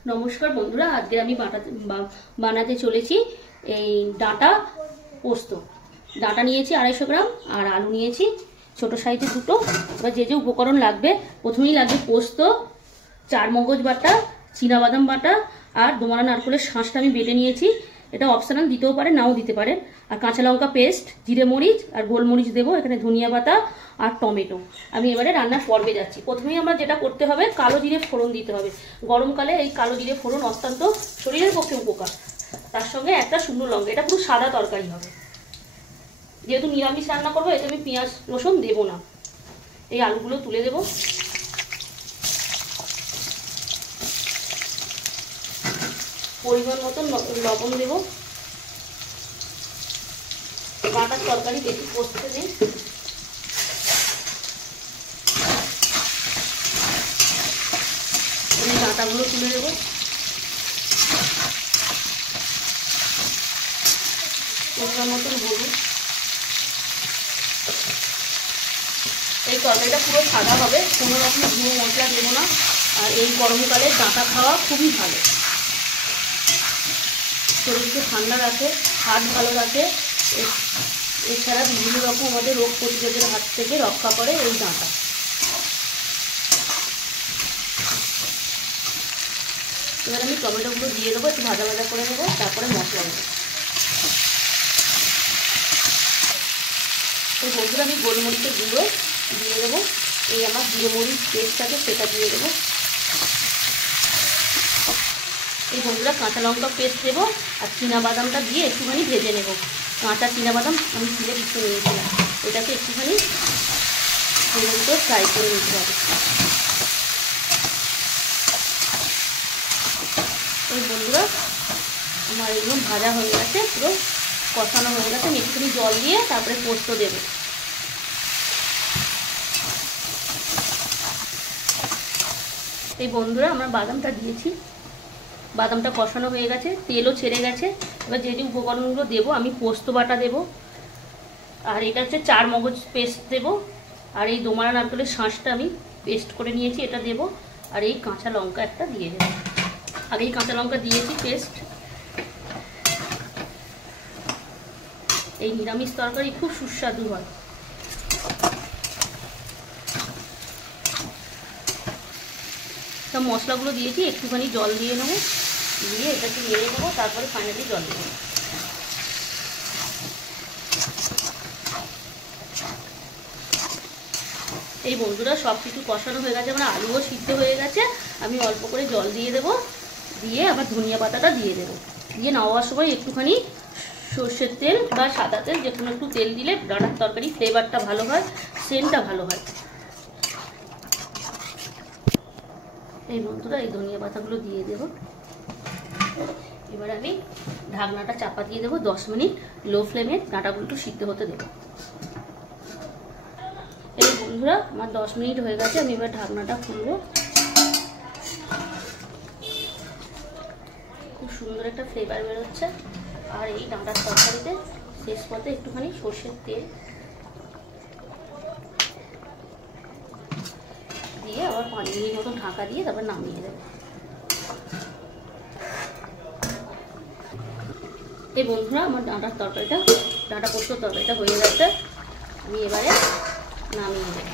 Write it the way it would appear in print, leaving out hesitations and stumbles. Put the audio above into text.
নমস্কার বন্ধুরা, আজকে আমি বানাতে চলেছি এই ডাঁটা পোস্ত। ডাঁটা নিয়েছি 250 গ্রাম আর আলু নিয়েছি ছোট সাইজের দুটো। এবার যে যে উপকরণ লাগবে, প্রথমেই লাগবে পোস্ত, চারমগজ বাটা, চীনাবাদাম বাটা আর দোমারা নারকেলের শাঁসটা আমি বেটে নিয়েছি। এটা অপশনাল, দিতেও পারে নাও দিতে পারে। আর কাঁচা লঙ্কা পেস্ট, জিরে মরিচ আর গোলমরিচ দেবো, এখানে ধনিয়া পাতা আর টমেটো। আমি এবারে রান্নার পর্বে যাচ্ছি। প্রথমেই আমরা যেটা করতে হবে, কালো জিরে ফোড়ন দিতে হবে। গরমকালে এই কালো জিরে ফোড়ন অত্যন্ত শরীরের পক্ষে উপকার। তার সঙ্গে একটা শুকনো লঙ্কা, এটা পুরো সাদা তরকারি হবে। যেহেতু নিরামিষ রান্না করবো, এতে আমি পেঁয়াজ রসুন দেবো না। এই আলুগুলো তুলে দেবো। পরিমাণ মতো লবণ দেব। ডাঁটার তরকারি বেশি কষতে নেই। ডাঁটাগুলো তুলে দেবো। পরিমাণ মতন হলুদ। এই তরকারিটা পুরো সাদা হবে, কোনো রকম গুঁড়ো মশলা দেবো না। আর এই গরমকালে ডাঁটা খাওয়া খুবই ভালো, শরীরকে ঠান্ডা রাখে, হার্ট ভালো রাখে। এছাড়া বিভিন্ন রকম আমাদের রোগ প্রতিরোধের হাত থেকে রক্ষা করে এই ডাঁটা। এবার আমি টমেটোগুলো দিয়ে দেবো, একটু ভাজা ভাজা করে নেবো, তারপরে মশলা দেবো। তো বন্ধুরা, আমি গোলমরিচের গুঁড়ো দিয়ে দেবো। এই আমার জিরে মরিচ পেস্ট আছে, সেটা দিয়ে দেবো। এই বন্ধুরা, কাঁচা লঙ্কা পেস্ট দেবো আর চীনাবাদামটা দিয়ে একটুখানি ভেজে নেব। কাঁচা চীনাবাদাম আমি তুলে দিতে নিয়েছিলাম, এটাকে একটুখানি ফ্রাই করে নিতে হবে। এই বন্ধুরা, আমার এগুলো ভাজা হয়ে গেছে, পুরো কষানো হয়ে গেছে। আমি একটুখানি জল দিয়ে তারপরে পোস্ত দেবো। এই বন্ধুরা, আমরা বাদামটা দিয়েছি, বাদামটা কষানো হয়ে গেছে, তেলও ছেড়ে গেছে। এবার যে যে উপকরণগুলো দেবো, আমি পোস্ত বাটা দেবো, আর এটা হচ্ছে চারমগজ পেস্ট দেবো, আর এই দোমারা নারকেলের শাঁসটা আমি পেস্ট করে নিয়েছি, এটা দেবো। আর এই কাঁচা লঙ্কা একটা দিয়ে দেবো। আগেই কাঁচা লঙ্কা দিয়েছি পেস্ট। এই নিরামিষ তরকারি খুব সুস্বাদু হয়। সব মশলাগুলো দিয়েছি, একটুখানি জল দিয়ে নেবো, দিয়ে এটাকে নেড়ে নেবো, তারপরে ফাইনালি জল দেবো। এই বন্ধুরা, সব কিছু কষানো হয়ে গেছে, আমার আলুও সিদ্ধ হয়ে গেছে। আমি অল্প করে জল দিয়ে দেবো, দিয়ে আবার ধনিয়া পাতাটা দিয়ে দেবো। দিয়ে নামাবার সময় একটুখানি সর্ষের তেল বা সাদা তেল, যে কোনো একটু তেল দিলে ডাঁটার তরকারি ফ্লেভারটা ভালো হয়, সেন্টটা ভালো হয়। এই বন্ধুরা, এই ধনিয়া পাতাগুলো দিয়ে দেব। এবার আমি ঢাকনাটা চাপা দিয়ে দেবো 10 মিনিট লো ফ্লেমে, ডাঁটাগুলো একটু সিদ্ধ হতে দেবো। এই বন্ধুরা, আমার 10 মিনিট হয়ে গেছে, আমি এবার ঢাকনাটা খুলবো। খুব সুন্দর একটা ফ্লেভার বেরোচ্ছে। আর এই ডাঁটার তরকারিতে শেষ পথে একটুখানি সর্ষের তেল দিয়ে আবার 5 মিনিট মতো ঢাকা দিয়ে তারপর নামিয়ে দেবো। এই বন্ধুরা, আমার ডাঁটা পোস্ত তরকারিটা হয়ে গেছে, আমি এবারে নামিয়ে দেবো।